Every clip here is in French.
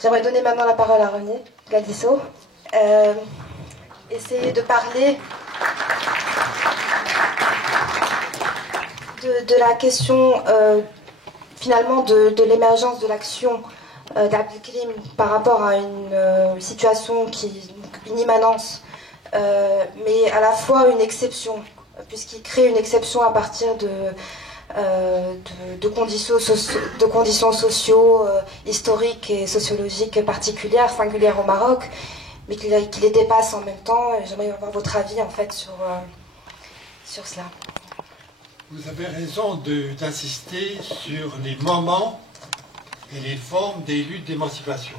J'aimerais donner maintenant la parole à René Galdisso. Essayer de parler de la question finalement de l'émergence de l'action d'Abdelkrim par rapport à une situation une immanence, mais à la fois une exception, puisqu'il crée une exception à partir de conditions sociaux, historiques et sociologiques particulières, singulières au Maroc, mais qui les dépasse en même temps. J'aimerais avoir votre avis en fait sur cela. Vous avez raison d'insister sur les moments et les formes des luttes d'émancipation.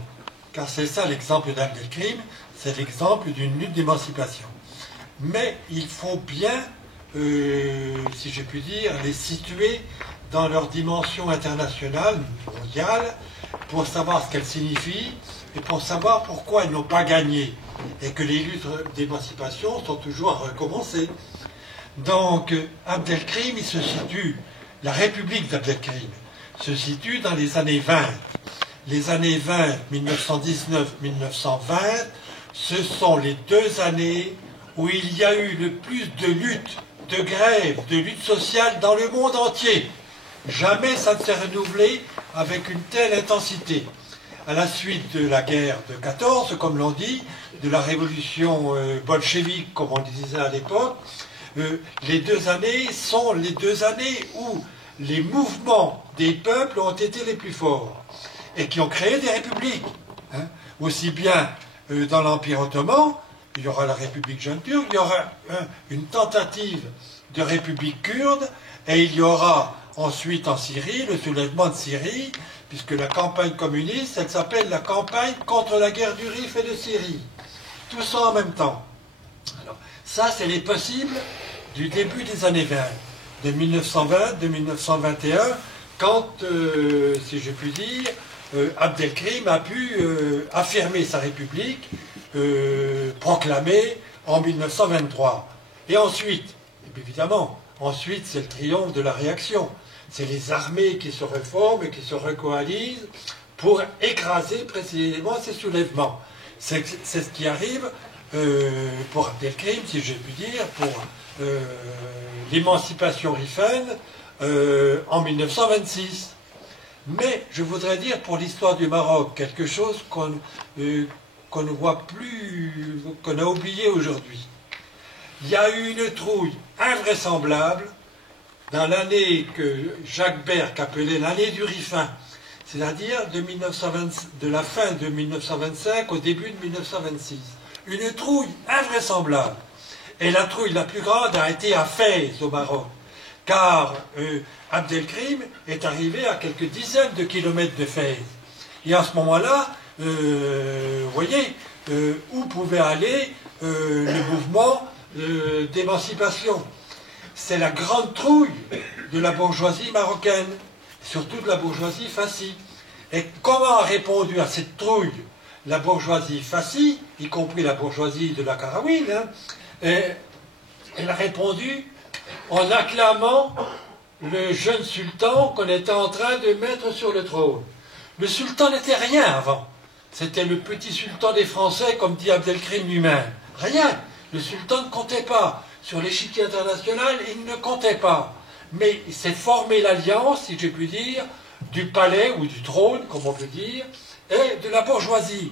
Car c'est ça l'exemple d'Abdelkrim, c'est l'exemple d'une lutte d'émancipation. Mais il faut bien, si je puis dire, les situer dans leur dimension internationale, mondiale, pour savoir ce qu'elles signifient et pour savoir pourquoi elles n'ont pas gagné et que les luttes d'émancipation sont toujours à recommencer. Donc, Abdelkrim, la République d'Abdelkrim se situe dans les années 20. Les années 20, 1919-1920, ce sont les 2 années où il y a eu le plus de luttes, de grèves, de luttes sociales dans le monde entier. Jamais ça ne s'est renouvelé avec une telle intensité. À la suite de la guerre de 14, comme l'on dit, de la révolution bolchevique, comme on disait à l'époque, les 2 années sont les 2 années où les mouvements des peuples ont été les plus forts et qui ont créé des républiques. Aussi bien dans l'Empire ottoman, il y aura la République jeune turque, il y aura une tentative de république kurde, et il y aura ensuite en Syrie le soulèvement de Syrie, puisque la campagne communiste, elle s'appelle la campagne contre la guerre du Rif et de Syrie. Tout ça en même temps. Alors, ça, c'est les possibles du début des années 20, de 1920, de 1921, quand, si je puis dire, Abdelkrim a pu affirmer sa république, proclamée en 1923. Et ensuite, évidemment, ensuite c'est le triomphe de la réaction. C'est les armées qui se reforment et qui se recoalisent pour écraser précisément ces soulèvements. C'est ce qui arrive pour Abdelkrim, si je puis dire, pour l'émancipation rifaine en 1926. Mais je voudrais dire pour l'histoire du Maroc quelque chose qu'on ne voit plus, qu'on a oublié aujourd'hui. Il y a eu une trouille invraisemblable dans l'année que Jacques Berck appelait l'année du Rifin, c'est-à-dire de la fin de 1925 au début de 1926. Une trouille invraisemblable. Et la trouille la plus grande a été à Fès, au Maroc, car Abdelkrim est arrivé à quelques dizaines de kilomètres de Fès. Et à ce moment-là, vous voyez, où pouvait aller le mouvement d'émancipation. C'est la grande trouille de la bourgeoisie marocaine, surtout de la bourgeoisie fascie. Et comment a répondu à cette trouille la bourgeoisie fascie, y compris la bourgeoisie de la Karawine, elle a répondu en acclamant le jeune sultan qu'on était en train de mettre sur le trône. Le sultan n'était rien avant. C'était le petit sultan des Français, comme dit Abdelkrim lui-même. Rien. Le sultan ne comptait pas. Sur l'échiquier international, il ne comptait pas. Mais il s'est formé l'alliance, si je puis dire, du palais ou du trône, comme on peut dire, et de la bourgeoisie.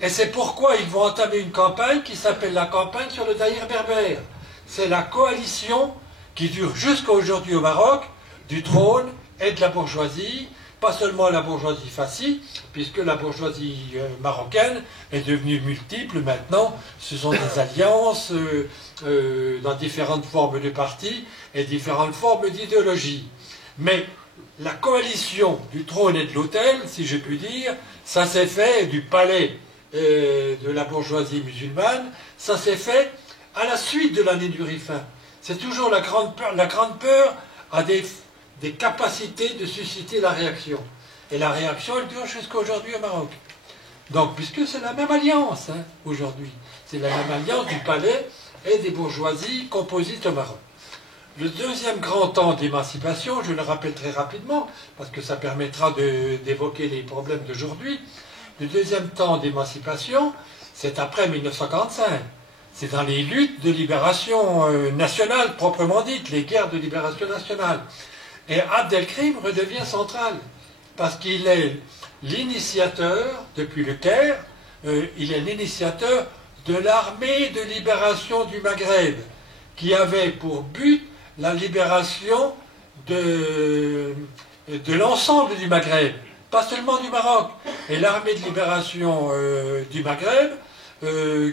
Et c'est pourquoi ils vont entamer une campagne qui s'appelle la campagne sur le Daïr berbère. C'est la coalition qui dure jusqu'à aujourd'hui au Maroc, du trône et de la bourgeoisie, pas seulement la bourgeoisie fascie, puisque la bourgeoisie marocaine est devenue multiple maintenant. Ce sont des alliances dans différentes formes de partis et différentes formes d'idéologie. Mais la coalition du trône et de l'autel, si je puis dire, ça s'est fait du palais de la bourgeoisie musulmane, ça s'est fait à la suite de l'année du Rifin. C'est toujours la grande peur a des capacités de susciter la réaction. Et la réaction, elle dure jusqu'à aujourd'hui au Maroc. Donc, puisque c'est la même alliance, aujourd'hui. C'est la même alliance du palais et des bourgeoisies composites au Maroc. Le deuxième grand temps d'émancipation, je le rappelle très rapidement, parce que ça permettra d'évoquer les problèmes d'aujourd'hui, Le deuxième temps d'émancipation, c'est après 1945. C'est dans les luttes de libération nationale, proprement dites, les guerres de libération nationale. Et Abdelkrim redevient central, parce qu'il est l'initiateur, depuis le Caire, il est l'initiateur de l'armée de libération du Maghreb, qui avait pour but la libération de l'ensemble du Maghreb, pas seulement du Maroc. Et l'armée de libération du Maghreb,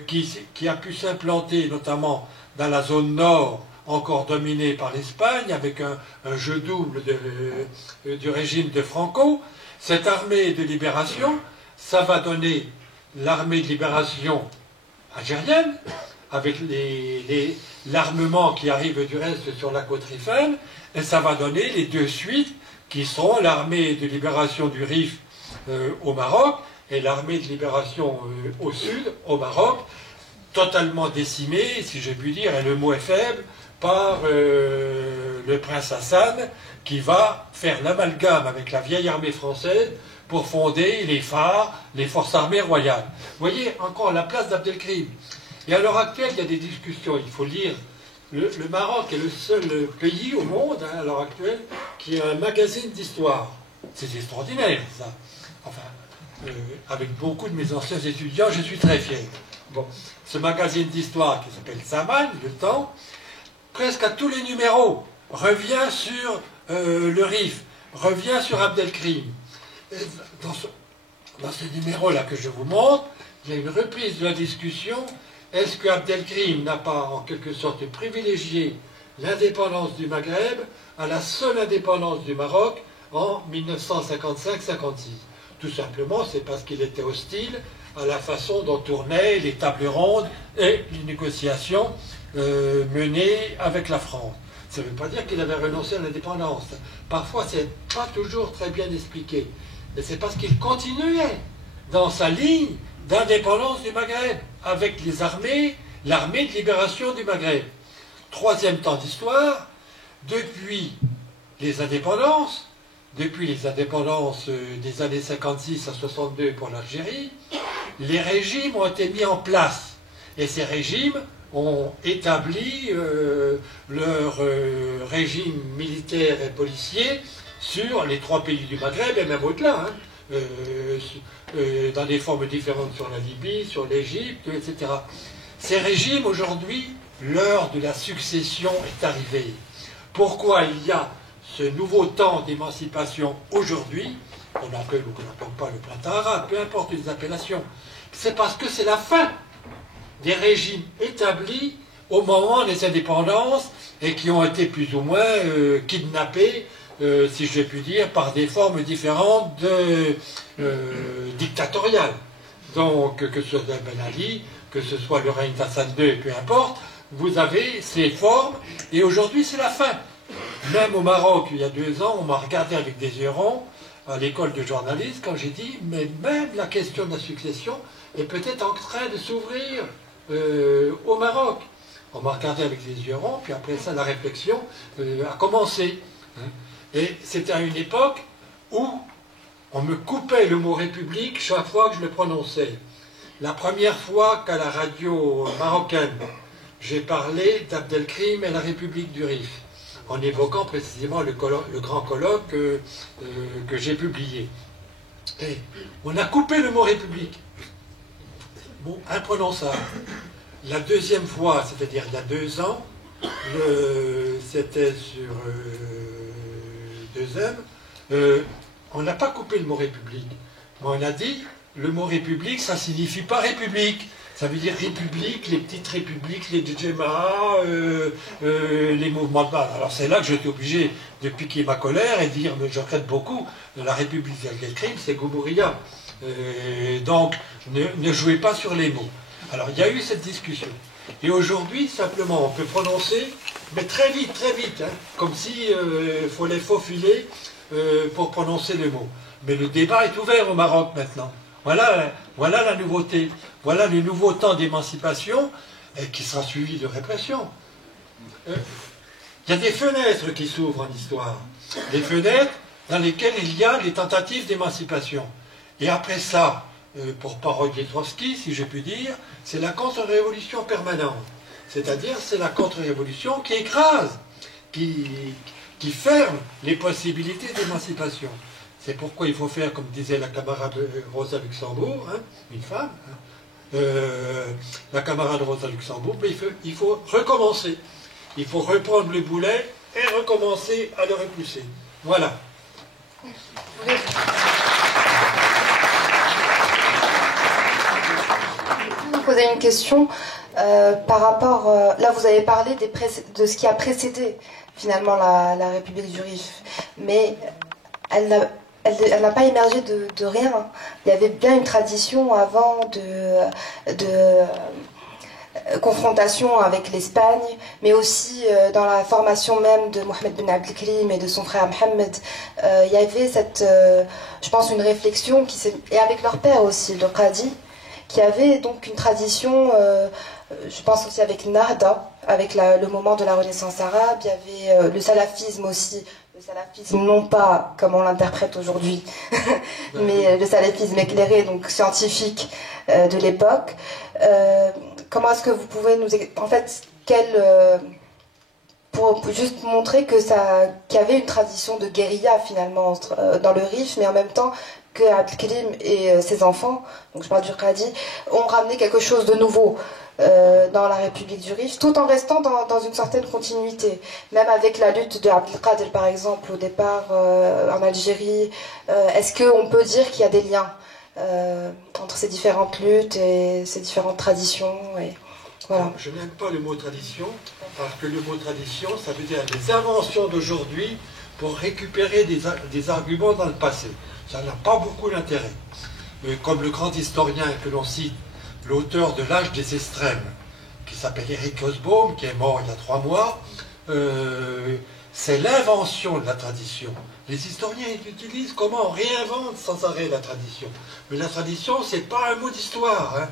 qui a pu s'implanter notamment dans la zone nord, encore dominée par l'Espagne, avec un jeu double du régime de Franco. Cette armée de libération, ça va donner l'armée de libération algérienne, avec l'armement qui arrive du reste sur la côte rifane, et ça va donner les deux suites, qui seront l'armée de libération du Rif au Maroc, et l'armée de libération au sud, au Maroc, totalement décimée, si j'ai pu dire, et le mot est faible, par le prince Hassan, qui va faire l'amalgame avec la vieille armée française pour fonder les phares, les forces armées royales. Vous voyez encore la place d'Abdelkrim. Et à l'heure actuelle, il y a des discussions, il faut lire. Le Maroc est le seul pays au monde, hein, à l'heure actuelle, qui a un magazine d'histoire. C'est extraordinaire, ça. Enfin, avec beaucoup de mes anciens étudiants, je suis très fier. Bon, ce magazine d'histoire qui s'appelle Zaman, le Temps, presque à tous les numéros, revient sur le Rif, revient sur Abdelkrim. Dans ce numéro-là que je vous montre, il y a une reprise de la discussion. Est-ce que Abdelkrim n'a pas en quelque sorte privilégié l'indépendance du Maghreb à la seule indépendance du Maroc en 1955-56? Tout simplement, c'est parce qu'il était hostile à la façon dont tournaient les tables rondes et les négociations menées avec la France. Ça ne veut pas dire qu'il avait renoncé à l'indépendance. Parfois, ce n'est pas toujours très bien expliqué. Mais c'est parce qu'il continuait dans sa ligne d'indépendance du Maghreb, avec les armées, l'armée de libération du Maghreb. Troisième temps d'histoire, depuis les indépendances des années 56 à 62 pour l'Algérie, les régimes ont été mis en place. Et ces régimes ont établi leur régime militaire et policier sur les trois pays du Maghreb et même au-delà, hein, dans des formes différentes sur la Libye, sur l'Égypte, etc. Ces régimes, aujourd'hui, l'heure de la succession est arrivée. Pourquoi il y a ce nouveau temps d'émancipation aujourd'hui, qu'on appelle ou qu'on n'appelle pas le printemps arabe, peu importe les appellations, c'est parce que c'est la fin des régimes établis au moment des indépendances et qui ont été plus ou moins kidnappés, si je puis dire, par des formes différentes dictatoriales. Donc, que ce soit Ben Ali, que ce soit le règne d'Hassan II, peu importe, vous avez ces formes, et aujourd'hui c'est la fin. Même au Maroc, il y a 2 ans, on m'a regardé avec des yeux ronds à l'école de journalisme quand j'ai dit, mais même la question de la succession est peut-être en train de s'ouvrir au Maroc. On m'a regardé avec les yeux ronds, puis après ça, la réflexion a commencé. Et c'était à une époque où on me coupait le mot République chaque fois que je le prononçais. La première fois qu'à la radio marocaine, j'ai parlé d'Abdelkrim et la République du Rif, en évoquant précisément le grand colloque que j'ai publié. Et on a coupé le mot République. Bon, imprononçable. La deuxième fois, c'est-à-dire il y a 2 ans, c'était sur 2M, on n'a pas coupé le mot République. Mais on a dit, le mot République, ça ne signifie pas République. Ça veut dire République, les petites républiques, les djemahs, les mouvements de base. Alors c'est là que j'étais obligé de piquer ma colère et dire, mais je regrette beaucoup, la République d'Abdelkrim, c'est Gomouria. Donc, ne jouez pas sur les mots. Alors, il y a eu cette discussion. Et aujourd'hui, simplement, on peut prononcer, mais très vite, hein, comme si il fallait faufiler pour prononcer le mot. Mais le débat est ouvert au Maroc maintenant. Voilà la nouveauté. Voilà le nouveau temps d'émancipation qui sera suivi de répression. Il y a des fenêtres qui s'ouvrent en histoire. Des fenêtres dans lesquelles il y a des tentatives d'émancipation. Et après ça, pour parodier Trotsky, si je puis dire, c'est la contre-révolution permanente. C'est-à-dire, c'est la contre-révolution qui écrase, qui ferme les possibilités d'émancipation. C'est pourquoi il faut faire, comme disait la camarade Rosa Luxembourg, hein, une femme, hein, la camarade Rosa Luxembourg, mais il faut recommencer. Il faut reprendre le boulet et recommencer à le repousser. Voilà. Je voulais vous poser une question par rapport... là, vous avez parlé de ce qui a précédé, finalement, la République du Rif. Mais elle n'a pas émergé de rien. Il y avait bien une tradition avant de confrontation avec l'Espagne, mais aussi dans la formation même de Mohamed Ben Abdelkrim et de son frère Mohamed, il y avait cette, je pense, une réflexion et avec leur père aussi, le Qadi, qui avait donc une tradition, je pense aussi avec Nahda, avec le moment de la Renaissance arabe. Il y avait le salafisme aussi, le salafisme non pas comme on l'interprète aujourd'hui, mais le salafisme éclairé, donc scientifique de l'époque. Comment est-ce que vous pouvez nous... En fait, pour juste montrer qu'il y avait une tradition de guérilla finalement dans le Rif, mais en même temps que Abdelkrim et ses enfants, donc je parle du Qadi, ont ramené quelque chose de nouveau dans la République du Rif, tout en restant dans une certaine continuité. Même avec la lutte de Abdelkader, par exemple, au départ en Algérie, est-ce qu'on peut dire qu'il y a des liens entre ces différentes luttes et ces différentes traditions voilà. Je n'aime pas le mot tradition, parce que le mot tradition, ça veut dire des inventions d'aujourd'hui pour récupérer des arguments dans le passé. Ça n'a pas beaucoup d'intérêt. Comme le grand historien que l'on cite, l'auteur de l'âge des extrêmes, qui s'appelle Eric Hobsbawm, qui est mort il y a 3 mois, c'est l'invention de la tradition. Les historiens ils utilisent comment on réinvente sans arrêt la tradition. Mais la tradition, ce n'est pas un mot d'histoire. Hein.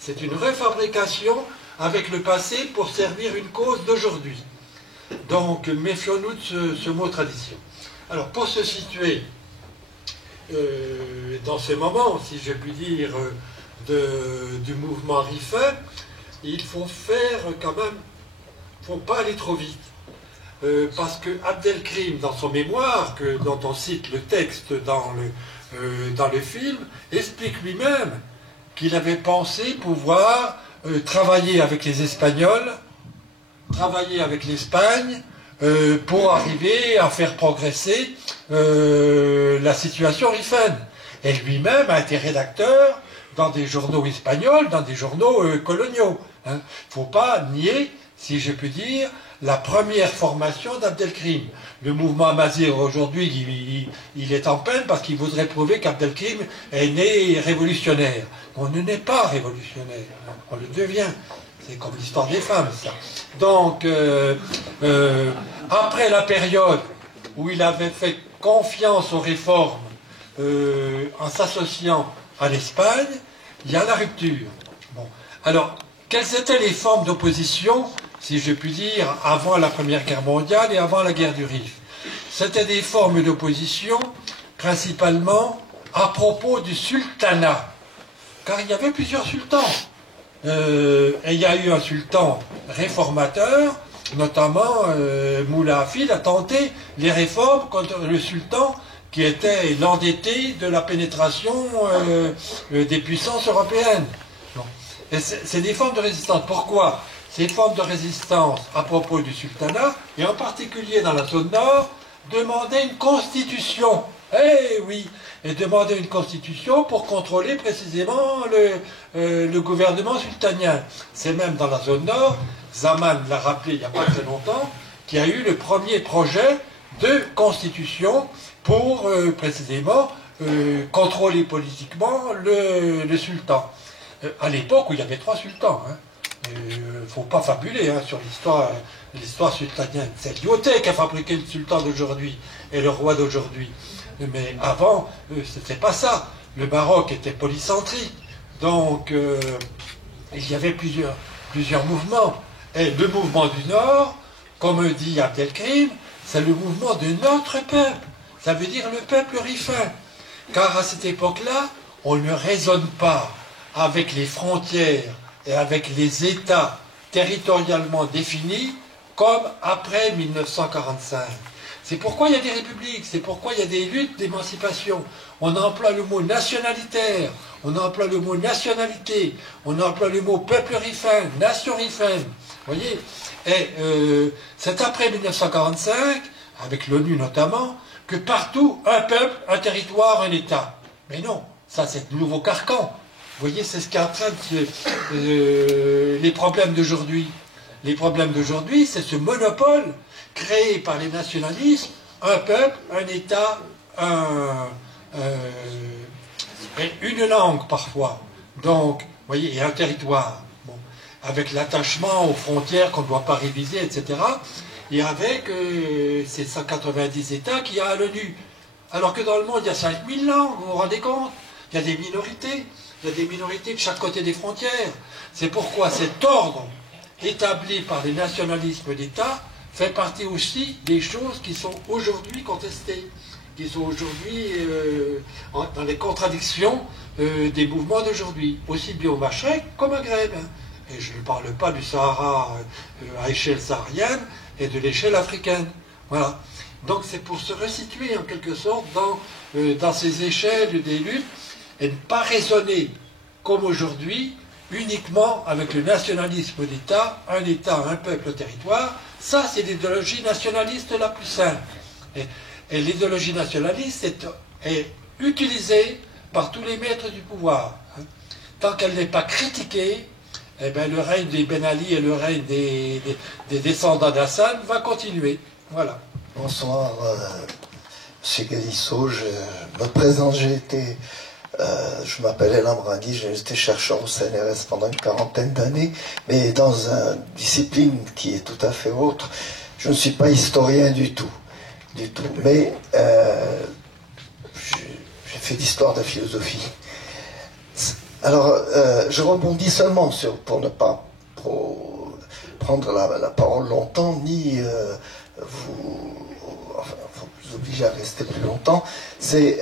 C'est une refabrication avec le passé pour servir une cause d'aujourd'hui. Donc, méfions-nous de ce mot tradition. Alors, pour se situer dans ce moment, si je puis dire, du mouvement rifin, il faut faire quand même, il ne faut pas aller trop vite. Parce que Abdelkrim, dans son mémoire, dont on cite le texte dans le film, explique lui-même qu'il avait pensé pouvoir travailler avec les Espagnols, travailler avec l'Espagne, pour arriver à faire progresser la situation rifaine. Et lui-même a été rédacteur dans des journaux espagnols, dans des journaux coloniaux. Il ne faut pas nier, si je puis dire, la première formation d'Abdelkrim. Le mouvement Amazigh aujourd'hui, il est en peine parce qu'il voudrait prouver qu'Abdelkrim est né révolutionnaire. On ne naît pas révolutionnaire, on le devient. C'est comme l'histoire des femmes, ça. Donc, après la période où il avait fait confiance aux réformes en s'associant à l'Espagne, il y a la rupture. Bon. Alors, quelles étaient les formes d'opposition, si je puis dire, avant la Première Guerre mondiale et avant la guerre du Rif? C'était des formes d'opposition principalement à propos du sultanat, car il y avait plusieurs sultans. Et il y a eu un sultan réformateur, notamment Moula Hafid a tenté les réformes contre le sultan qui était l'endetté de la pénétration des puissances européennes. Bon. Et c'est des formes de résistance. Pourquoi? Ces formes de résistance à propos du sultanat, et en particulier dans la zone nord, demandaient une constitution. Eh oui, et demandaient une constitution pour contrôler précisément le gouvernement sultanien. C'est même dans la zone nord, Zaman l'a rappelé il n'y a pas très longtemps, qu'il y a eu le premier projet de constitution pour précisément contrôler politiquement le sultan. À l'époque où il y avait 3 sultans. Il ne faut pas fabuler sur l'histoire sultanienne. C'est Lyoté qui a fabriqué le sultan d'aujourd'hui et le roi d'aujourd'hui. Mais avant, ce n'était pas ça. Le Maroc était polycentrique. Donc, il y avait plusieurs mouvements. Et le mouvement du Nord, comme dit Abdelkrim, c'est le mouvement de notre peuple. Ça veut dire le peuple rifin. Car à cette époque-là, on ne raisonne pas avec les frontières et avec les États territorialement définis comme après 1945. C'est pourquoi il y a des républiques, c'est pourquoi il y a des luttes d'émancipation. On emploie le mot nationalitaire, on emploie le mot nationalité, on emploie le mot peuple rifin, nation rifin. Vous voyez? Et c'est après 1945, avec l'ONU notamment, que partout, un peuple, un territoire, un État. Mais non, ça c'est le nouveau carcan. Vous voyez, c'est ce qui est en train de... les problèmes d'aujourd'hui. Les problèmes d'aujourd'hui, c'est ce monopole créé par les nationalistes, un peuple, un État, une langue parfois. Donc, vous voyez, et un territoire. Bon, avec l'attachement aux frontières qu'on ne doit pas réviser, etc. Et avec ces 190 États qu'il y a à l'ONU. Alors que dans le monde, il y a 5000 langues, vous vous rendez compte? Il y a des minorités. Il y a des minorités de chaque côté des frontières. C'est pourquoi cet ordre établi par les nationalismes d'État fait partie aussi des choses qui sont aujourd'hui contestées, qui sont aujourd'hui dans les contradictions des mouvements d'aujourd'hui, aussi bien au Maghreb qu'au Maghreb. Et je ne parle pas du Sahara à échelle saharienne et de l'échelle africaine. Voilà. Donc c'est pour se resituer en quelque sorte dans ces échelles des luttes et ne pas raisonner comme aujourd'hui uniquement avec le nationalisme d'État, un peuple, un territoire. Ça, c'est l'idéologie nationaliste la plus simple. Et l'idéologie nationaliste est utilisée par tous les maîtres du pouvoir. Tant qu'elle n'est pas critiquée, eh bien, le règne des Ben Ali et le règne des descendants d'Hassan va continuer. Voilà. Bonsoir, M. Galissot. Je me présente, je m'appelle El Amrani, j'ai été chercheur au CNRS pendant une quarantaine d'années, mais dans une discipline qui est tout à fait autre. Je ne suis pas historien du tout. Mais j'ai fait l'histoire de la philosophie. Alors, je rebondis seulement pour ne pas prendre la parole longtemps, ni vous obliger à rester plus longtemps. C'est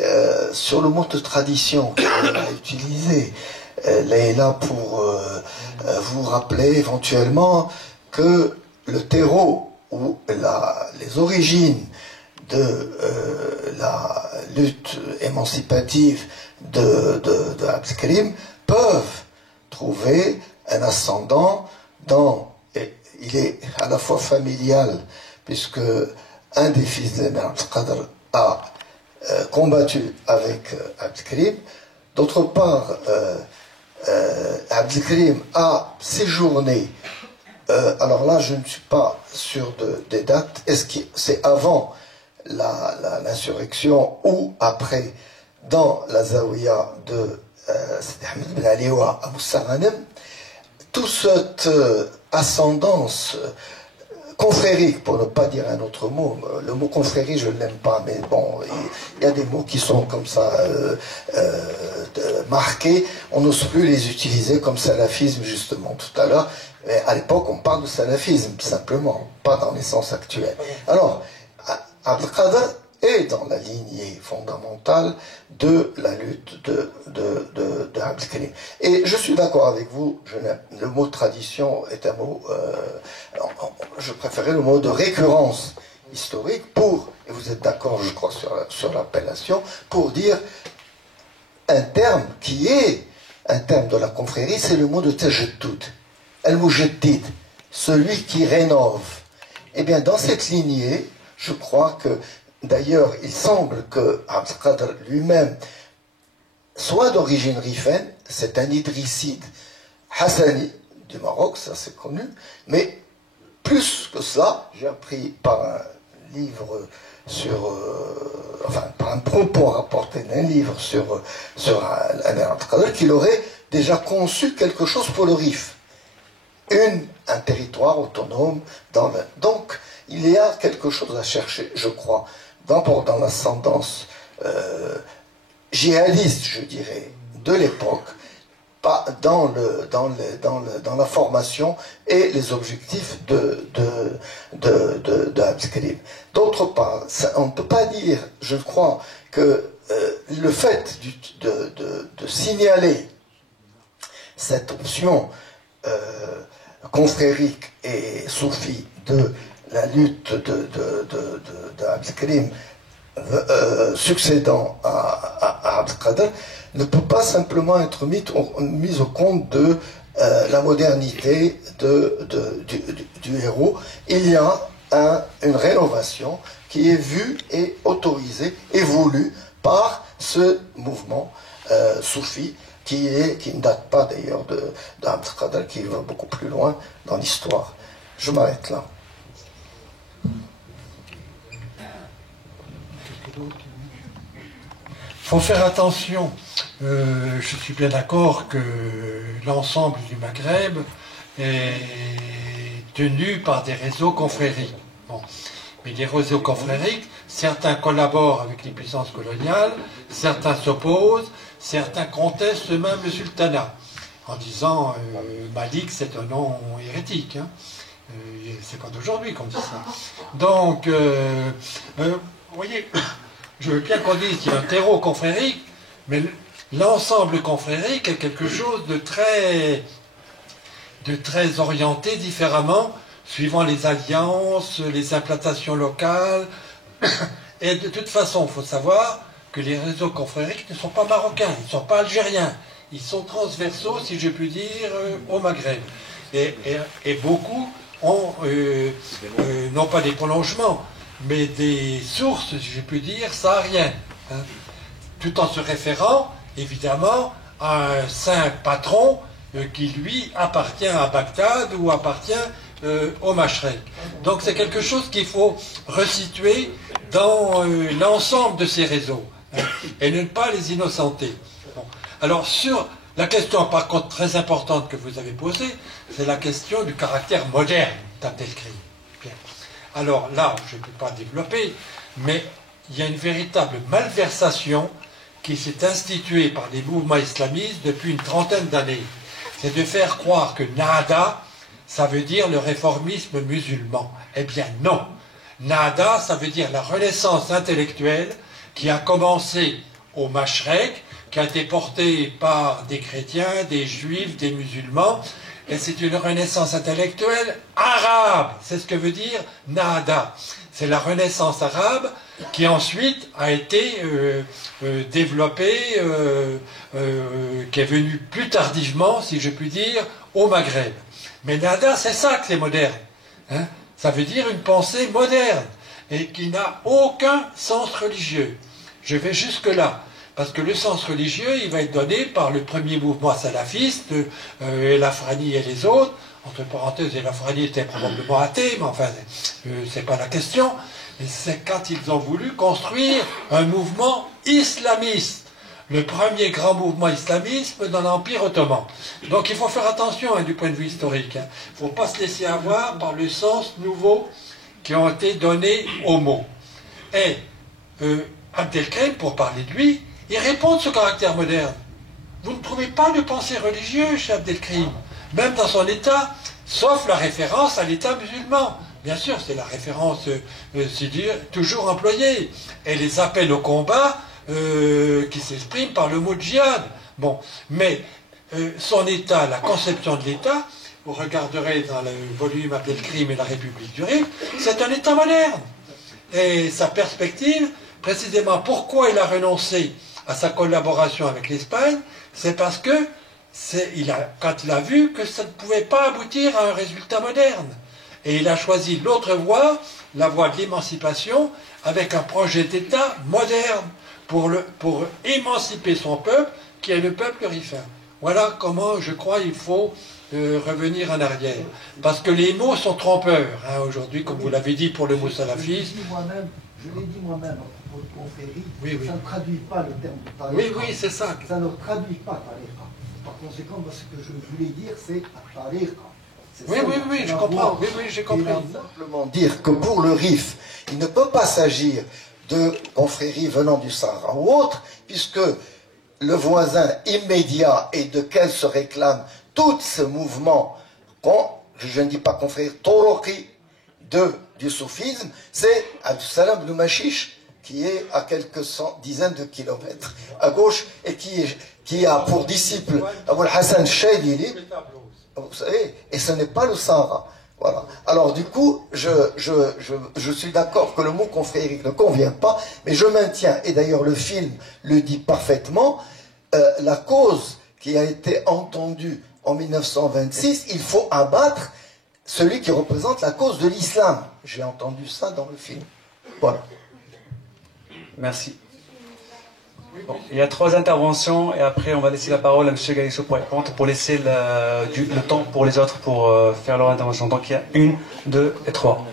sur le mot de tradition qu'elle a utilisé, Leïla, pour vous rappeler éventuellement que le terreau ou les origines de la lutte émancipative de Abdelkrim peuvent trouver un ascendant et il est à la fois familial, puisque un des fils de Abdelkader a combattu avec Abdelkrim. D'autre part, Abdelkrim a séjourné, alors là je ne suis pas sûr des dates, est-ce que c'est avant l'insurrection ou après, dans la Zawiya de Sidi Ahmed Ben Aliwa à Moussaranem. Toute cette ascendance confrérique, pour ne pas dire un autre mot, le mot confrérie je ne l'aime pas, mais bon, il y a des mots qui sont comme ça marqués, on n'ose plus les utiliser comme salafisme justement tout à l'heure, mais à l'époque on parle de salafisme simplement, pas dans les sens actuels. Alors, Abdelkader est dans la lignée fondamentale de la lutte de Abdelkrim. Et je suis d'accord avec vous, le mot tradition est un mot, je préférais le mot de récurrence historique et vous êtes d'accord, je crois, sur l'appellation, pour dire un terme qui est un terme de la confrérie, c'est le mot de tajaddud, al-mujaddid, celui qui rénove. Eh bien, dans cette lignée, je crois que, d'ailleurs, il semble que Abdelkader lui-même soit d'origine rifaine, c'est un idrisside hassani du Maroc, ça c'est connu, mais plus que ça, j'ai appris par un livre par un propos rapporté d'un livre sur Abdelkader, qu'il aurait déjà conçu quelque chose pour le Rif. Un territoire autonome donc il y a quelque chose à chercher, je crois, d'abord dans l'ascendance djihadiste, je dirais, de l'époque, pas dans la formation et les objectifs de Abdelkrim. D'autre part, on ne peut pas dire, je crois, que le fait de signaler cette option confrérique et soufie de la lutte d'Abdelkrim succédant à Abdelkader ne peut pas simplement être mis au compte de la modernité du héros. Il y a une rénovation qui est vue et autorisée et voulue par ce mouvement soufi qui ne date pas d'ailleurs d'Abdelkader, qui va beaucoup plus loin dans l'histoire. Je m'arrête là. Il faut faire attention. Je suis bien d'accord que l'ensemble du Maghreb est tenu par des réseaux confrériques. Bon. Mais les réseaux confrériques, certains collaborent avec les puissances coloniales, certains s'opposent, certains contestent même le sultanat, en disant Malik c'est un nom hérétique. Hein. C'est pas d'aujourd'hui qu'on dit ça. Donc, vous voyez, je veux bien qu'on dise qu'il y a un terreau confrérique, mais l'ensemble confrérique est quelque chose de très orienté différemment, suivant les alliances, les implantations locales. Et de toute façon, il faut savoir que les réseaux confrériques ne sont pas marocains, ils ne sont pas algériens. Ils sont transversaux, si je puis dire, au Maghreb. Et beaucoup ont, non pas des prolongements, mais des sources, si je puis dire, sahariennes. Hein, tout en se référant, évidemment, à un saint patron qui, lui, appartient à Bagdad ou appartient au Mashrek. Donc c'est quelque chose qu'il faut resituer dans l'ensemble de ces réseaux, hein, et ne pas les innocenter. Bon. Alors sur la question par contre très importante que vous avez posée, c'est la question du caractère moderne d'Abdelkrim. Bien. Alors là, je ne peux pas développer, mais il y a une véritable malversation qui s'est instituée par les mouvements islamistes depuis une trentaine d'années. C'est de faire croire que Nahda, ça veut dire le réformisme musulman. Eh bien non. Nahda, ça veut dire la renaissance intellectuelle qui a commencé au Mashrek, qui a été portée par des chrétiens, des juifs, des musulmans, et c'est une renaissance intellectuelle arabe. C'est ce que veut dire Nahda. C'est la renaissance arabe qui ensuite a été développée, qui est venue plus tardivement, si je puis dire, au Maghreb. Mais Nahda, c'est ça que c'est moderne. Hein, ça veut dire une pensée moderne et qui n'a aucun sens religieux. Je vais jusque-là. Parce que le sens religieux, il va être donné par le premier mouvement salafiste, El Afrani et les autres. Entre parenthèses, El Afrani était probablement athée, mais enfin, c'est pas la question. C'est quand ils ont voulu construire un mouvement islamiste. Le premier grand mouvement islamisme dans l'Empire ottoman. Donc il faut faire attention, hein, du point de vue historique. Il ne faut pas se laisser avoir par le sens nouveau qui ont été donnés aux mots. Et Abdelkrim, pour parler de lui, il répond de ce caractère moderne. Vous ne trouvez pas de pensée religieuse chez Abdelkrim, même dans son état, sauf la référence à l'état musulman. Bien sûr, c'est la référence toujours employée. Et les appels au combat qui s'expriment par le mot djihad. Bon, mais son état, la conception de l'état, vous regarderez dans le volume Abdelkrim et la République du Rif, c'est un état moderne. Et sa perspective, précisément pourquoi il a renoncé à sa collaboration avec l'Espagne, c'est parce que quand il a vu que ça ne pouvait pas aboutir à un résultat moderne. Et il a choisi l'autre voie, la voie de l'émancipation, avec un projet d'État moderne pour émanciper son peuple, qui est le peuple rifin. Voilà comment, je crois, il faut revenir en arrière. Parce que les mots sont trompeurs, hein, aujourd'hui, comme vous l'avez dit pour le mot salafiste. Je l'ai dit moi-même pour le confrérie, oui, oui. Ça ne traduit pas le terme de tariqa. Oui, oui, c'est ça. Ça ne traduit pas tariqa. Par conséquent, ce que je voulais dire, c'est tariqa. Oui, oui, oui, je comprends. Oui, oui, j'ai compris. Il va simplement dire que pour le RIF, il ne peut pas s'agir de confréries venant du Sahara ou autre, puisque le voisin immédiat et de quel se réclame tout ce mouvement, je ne dis pas confrérie, toroqi du soufisme, c'est Abdus Salam ibn Mashish, qui est à quelques dizaines de kilomètres à gauche et qui a pour disciple Abul Hassan Shaydili, vous savez, et ce n'est pas le Sahara. Voilà. Alors du coup, je suis d'accord que le mot confrérique ne convient pas, mais je maintiens, et d'ailleurs le film le dit parfaitement, la cause qui a été entendue en 1926, il faut abattre celui qui représente la cause de l'islam. J'ai entendu ça dans le film. Voilà. Merci. Bon, il y a 3 interventions et après on va laisser la parole à M. Galissot pour répondre, pour laisser le temps pour les autres pour faire leur intervention. Donc il y a 1, 2 et 3.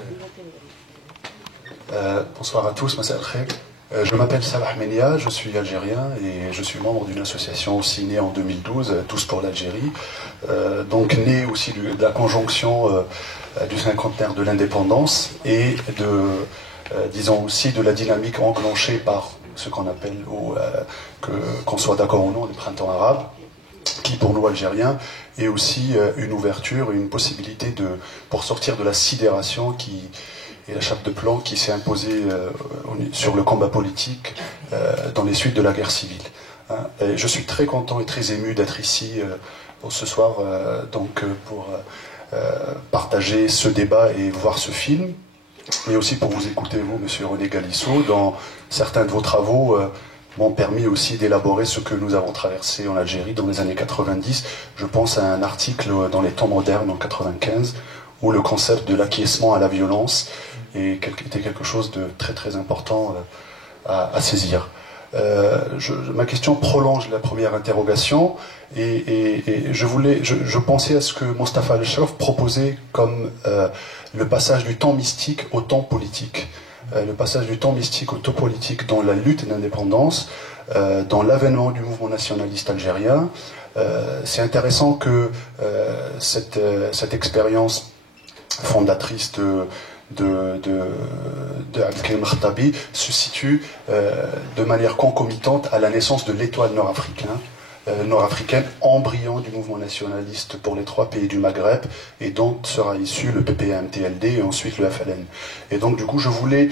Bonsoir à tous, Massa al-Khair. Je m'appelle Salah Menia, je suis algérien et je suis membre d'une association aussi née en 2012, Tous pour l'Algérie. Donc née aussi de la conjonction du cinquantenaire de l'indépendance et disons aussi de la dynamique enclenchée par ce qu'on appelle, qu'on soit d'accord ou non, le printemps arabe, qui pour nous Algériens est aussi une ouverture, une possibilité pour sortir de la sidération et la chape de plomb qui s'est imposée sur le combat politique dans les suites de la guerre civile. Et je suis très content et très ému d'être ici ce soir pour partager ce débat et voir ce film, mais aussi pour vous écouter, vous, Monsieur René Galissot, dans certains de vos travaux m'ont permis aussi d'élaborer ce que nous avons traversé en Algérie dans les années 90. Je pense à un article dans les temps modernes en 95, où le concept de l'acquiescement à la violence était quelque chose de très très important à saisir. Ma question prolonge la première interrogation et je pensais à ce que Mostafa Al-Sharaf proposait comme le passage du temps mystique au temps politique. Le passage du temps mystique au temps politique dans la lutte d'indépendance, dans l'avènement du mouvement nationaliste algérien. C'est intéressant que cette expérience fondatrice de Abdelkrim Khattabi se situe de manière concomitante à la naissance de l'étoile nord-africaine, embryon du mouvement nationaliste pour les 3 pays du Maghreb, et dont sera issu le PPA-MTLD et ensuite le FLN. Et donc du coup je voulais,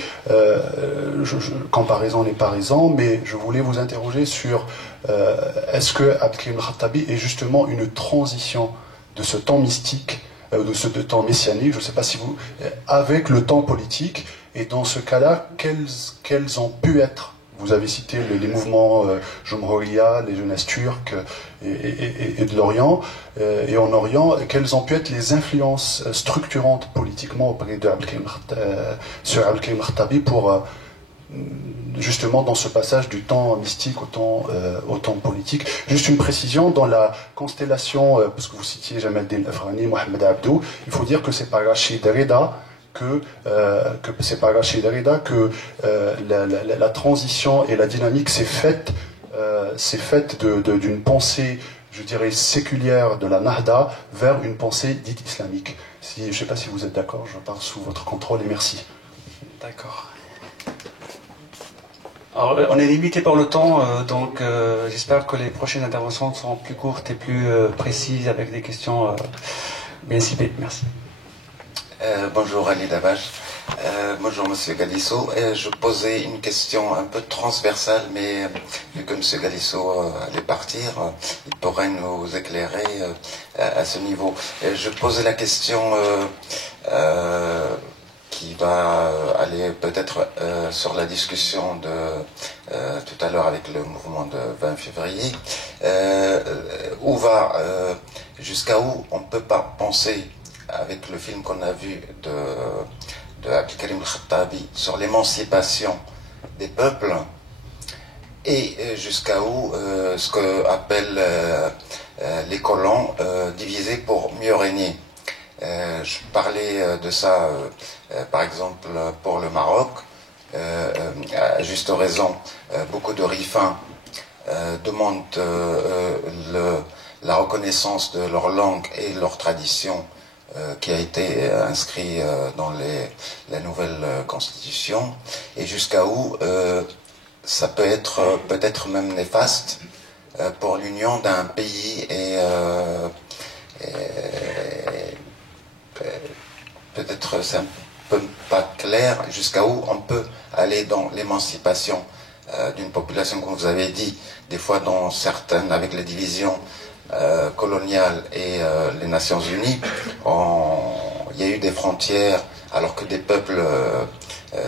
comparaison n'est pas raison, mais je voulais vous interroger sur est-ce que Abdelkrim Khattabi est justement une transition de ce temps mystique, de ce temps messianique, je ne sais pas si vous, avec le temps politique, et dans ce cas-là, quels ont pu être, vous avez cité les mouvements Jumhuriya, les jeunesses turques et de l'Orient, et en Orient, quelles ont pu être les influences structurantes politiquement auprès sur Abdelkrim Khattabi pour justement dans ce passage du temps mystique au temps politique. Juste une précision, dans la constellation, parce que vous citiez Jamal Din Afghani, Mohamed Abdou, il faut dire que c'est par Rachid Reda que la transition et la dynamique s'est faite d'une pensée, je dirais, séculière de la Nahda vers une pensée dite islamique. Je ne sais pas si vous êtes d'accord, je parle sous votre contrôle et merci. D'accord. Alors, on est limité par le temps, donc j'espère que les prochaines interventions seront plus courtes et plus précises avec des questions bien ciblées. Merci. Bonjour Ali Dabash. Bonjour Monsieur Galissot. Je posais une question un peu transversale, mais vu que Monsieur Galissot allait partir, il pourrait nous éclairer à ce niveau. Je posais la question qui va aller peut-être sur la discussion de tout à l'heure avec le mouvement de 20 février. Jusqu'à où on ne peut pas penser, avec le film qu'on a vu de Abdelkrim Khattabi sur l'émancipation des peuples, et jusqu'à où ce que appellent les colons diviser pour mieux régner. Je parlais de ça, par exemple, pour le Maroc, à juste raison. Beaucoup de rifins demandent la reconnaissance de leur langue et leur tradition qui a été inscrit dans la nouvelle constitution, et jusqu'à où ça peut être peut-être même néfaste pour l'union d'un pays et peut-être c'est un peu pas clair jusqu'à où on peut aller dans l'émancipation d'une population, comme vous avez dit, des fois dans certaines, avec les divisions coloniales et les Nations Unies, il y a eu des frontières, alors que des peuples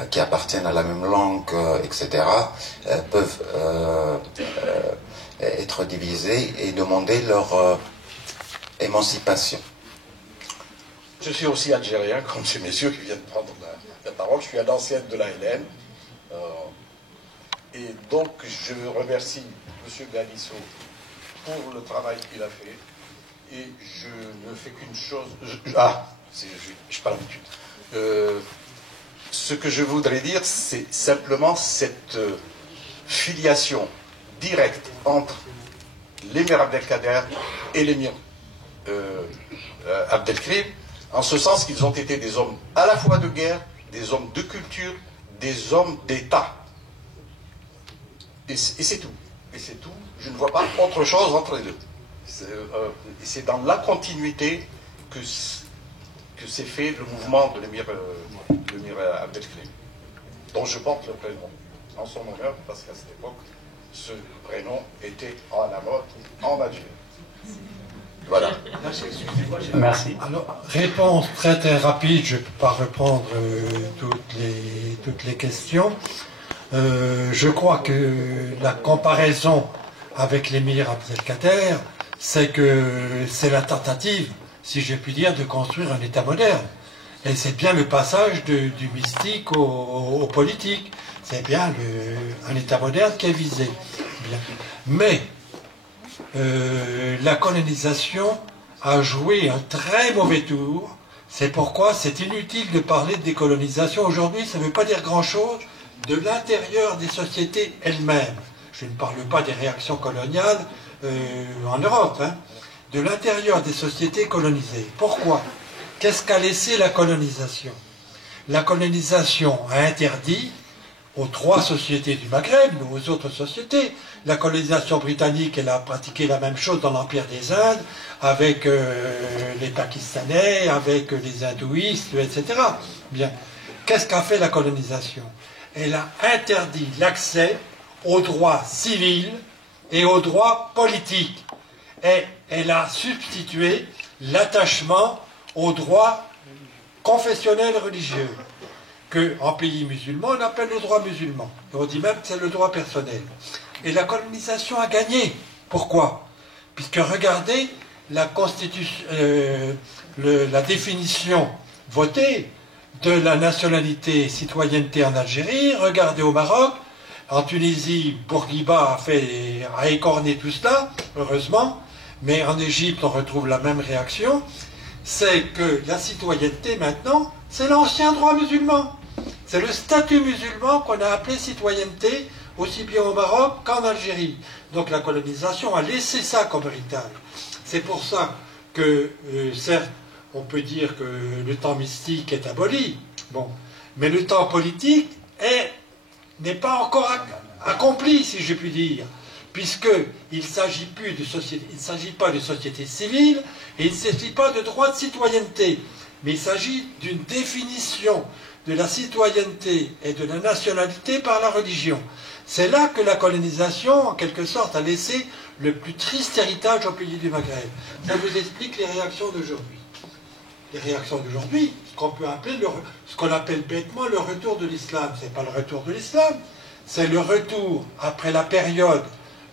qui appartiennent à la même langue, etc., peuvent être divisés et demander leur émancipation. Je suis aussi algérien, comme ces messieurs qui viennent prendre la parole. Je suis un ancien de l'ALN. Et donc, je remercie M. Galisso pour le travail qu'il a fait. Et je ne fais qu'une chose... je n'ai pas l'habitude. Ce que je voudrais dire, c'est simplement cette filiation directe entre l'émir Abdelkader et l'émir Abdelkrim, en ce sens qu'ils ont été des hommes à la fois de guerre, des hommes de culture, des hommes d'État. Et c'est tout. Et c'est tout. Je ne vois pas autre chose entre les deux. C'est dans la continuité que s'est fait le mouvement de l'émir Abdelkrim, dont je porte le prénom en son honneur, parce qu'à cette époque, ce prénom était à la mode en Algérie. Voilà. Merci. Alors, réponse très très rapide, je ne peux pas reprendre toutes les questions. Je crois que la comparaison avec l'émir Abdelkader, c'est que c'est la tentative, si j'ai pu dire, de construire un État moderne. Et c'est bien le passage du mystique au politique. C'est bien un État moderne qui est visé. Bien. Mais la colonisation a joué un très mauvais tour. C'est pourquoi c'est inutile de parler de décolonisation aujourd'hui. Ça ne veut pas dire grand-chose de l'intérieur des sociétés elles-mêmes. Je ne parle pas des réactions coloniales en Europe, hein. De l'intérieur des sociétés colonisées. Pourquoi? Qu'est-ce qu'a laissé la colonisation? La colonisation a interdit aux 3 sociétés du Maghreb, ou aux autres sociétés. La colonisation britannique, elle a pratiqué la même chose dans l'Empire des Indes, avec les Pakistanais, avec les hindouistes, etc. Bien. Qu'est-ce qu'a fait la colonisation? Elle a interdit l'accès aux droits civils et aux droits politiques. Et elle a substitué l'attachement aux droits confessionnels religieux, que en pays musulman on appelle le droit musulman. Et on dit même que c'est le droit personnel. Et la colonisation a gagné. Pourquoi? Puisque regardez la constitution, la définition votée de la nationalité et citoyenneté en Algérie, regardez au Maroc, en Tunisie, Bourguiba a écorné tout cela, heureusement, mais en Égypte on retrouve la même réaction, c'est que la citoyenneté maintenant, c'est l'ancien droit musulman. C'est le statut musulman qu'on a appelé citoyenneté, aussi bien au Maroc qu'en Algérie. Donc la colonisation a laissé ça comme héritage. C'est pour ça que, certes, on peut dire que le temps mystique est aboli, bon, mais le temps politique n'est pas encore accompli, si je puis dire, puisqu'il ne s'agit pas de société civile, et il ne s'agit pas de droit de citoyenneté, mais il s'agit d'une définition de la citoyenneté et de la nationalité par la religion. C'est là que la colonisation, en quelque sorte, a laissé le plus triste héritage au pays du Maghreb. Ça vous explique les réactions d'aujourd'hui. Les réactions d'aujourd'hui, ce qu'on appelle bêtement le retour de l'islam. Ce n'est pas le retour de l'islam, c'est le retour après la période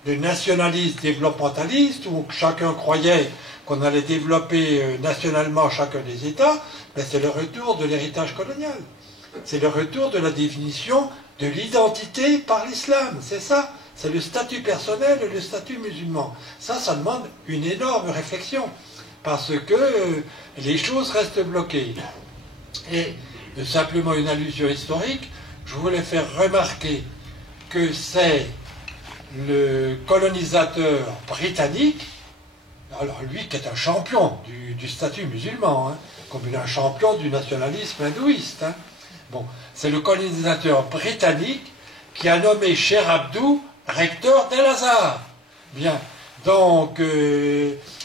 de nationalisme développementaliste où chacun croyait qu'on allait développer nationalement chacun des États, mais c'est le retour de l'héritage colonial. C'est le retour de la définition de l'identité par l'islam. C'est ça. C'est le statut personnel et le statut musulman. Ça demande une énorme réflexion, parce que les choses restent bloquées. Et simplement une allusion historique, je voulais faire remarquer que c'est le colonisateur britannique, alors lui qui est un champion du statut musulman, hein, comme il est un champion du nationalisme hindouiste. Hein. Bon, c'est le colonisateur britannique qui a nommé Cher Abdou recteur d'El-Azhar. Bien, donc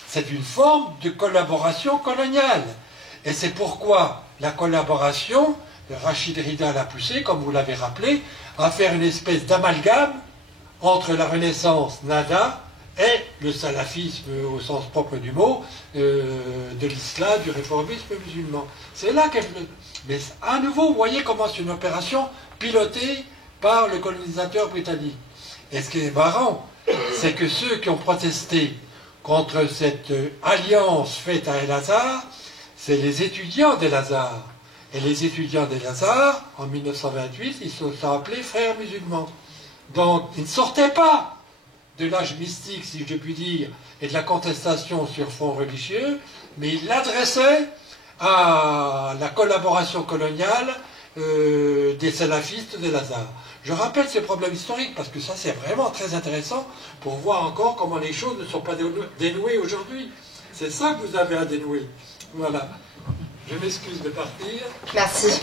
c'est une forme de collaboration coloniale. Et c'est pourquoi la collaboration Rachid Rida l'a poussé, comme vous l'avez rappelé, à faire une espèce d'amalgame entre la Renaissance nada et le salafisme au sens propre du mot, de l'islam, du réformisme musulman. C'est là qu'elle... Mais à nouveau, vous voyez comment c'est une opération pilotée par le colonisateur britannique. Et ce qui est marrant, c'est que ceux qui ont protesté contre cette alliance faite à El-Azhar, c'est les étudiants d'El-Azhar. Et les étudiants d'El-Azhar, en 1928, ils se sont appelés frères musulmans. Donc, ils ne sortaient pas de l'âge mystique, si je puis dire, et de la contestation sur fond religieux, mais ils l'adressaient à la collaboration coloniale des salafistes d'El-Azhar. Je rappelle ces problèmes historiques parce que ça c'est vraiment très intéressant pour voir encore comment les choses ne sont pas dénouées aujourd'hui. C'est ça que vous avez à dénouer. Voilà. Je m'excuse de partir. Merci.